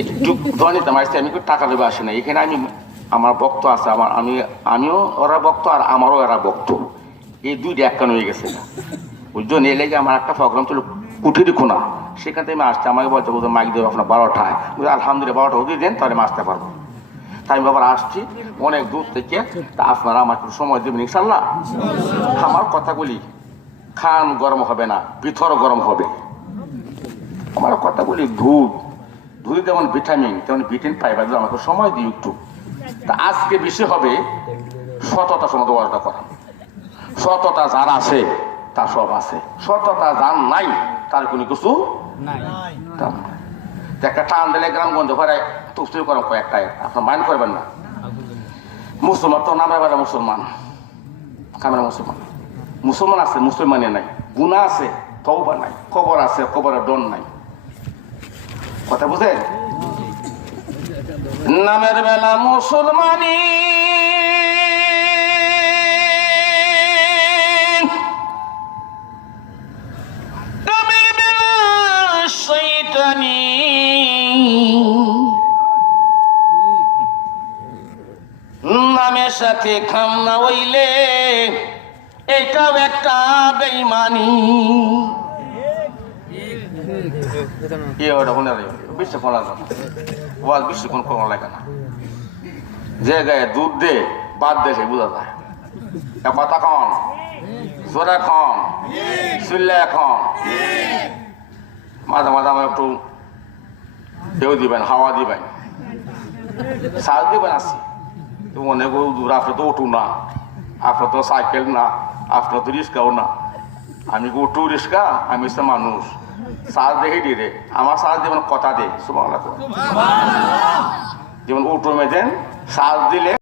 একটু ধনীতে মারছি, আমি টাকা দেবে আসে না। এখানে আমি আমার বক্ত আছে, আমিও ওরা বক্ত আর আমারও এরা বক্ত, এই দুইটা একখান হয়ে গেছে বুঝছো। নিয়ে লেগে আমার একটা প্রোগ্রাম ছিল কুঠিরি খোনা, সেখান থেকে আমি আসতে আমাকে বলতে বলতো মাইক দেবো আপনার 12টায়। আলহামদুলিল্লাহ 12টা অবধি দেন, তাহলে আমি আসতে পারবো। তাই আমি আবার আসছি অনেক দূর থেকে। তা আপনারা আমার একটু সময় দেবেন ইনশাল্লাহ। আমার কথাগুলি খান গরম হবে না, ভিতর গরম হবে। আমার কথাগুলি দুধ যেমন ভিটামিন তেমন ভিটামিন পাইবার জন্য আমাকে সময় দিই একটু। তা আজকে বিষয় হবে সততা সম্বন্ধে ওয়াজটা করা। সততা যার আছে তার সব আছে, সততা যার নাই তার কোনো কিছু নাই। একটা টান দিলে গ্রামগঞ্জ ভরে তুফতুই করেন কয়েকটাই, আপনার মাইন্ড করবেন না। মুসলমান তো নামে বেড়া মুসলমান, কামেরা মুসলমান, মুসলমান আছে মুসলমানের নাই, গুনাহ আছে তওবা নাই, কবর আছে কবরের ডন নাই। কথা বুঝে? নামের বেলা মুসলমানি, নামের বেলা শয়তানি, নামের সাথে খাম না হইলে এটাও একটা বেঈমানি। যে গায়ে দুধ দে বাদ দে সে বোঝা যায়। কথা কন জোরে কন চিল্লে কন। মাঝে মাঝে আমার একটু কেউ দিবেন, হাওয়া দিবেন, সাজ দিবেন। আসি অনেক দূর, আপনার তো ওঠু না, আপনার তো সাইকেল না, আপনার তো রিক্সাও না। আমি উঠু রিক্সা, আমি হচ্ছে মানুষ। সাজ দেখে দিয়ে রে, আমার সাজ যেমন কথা দে সুবহানাল্লাহ, যেমন উঠো মেদেন সাজ দিলে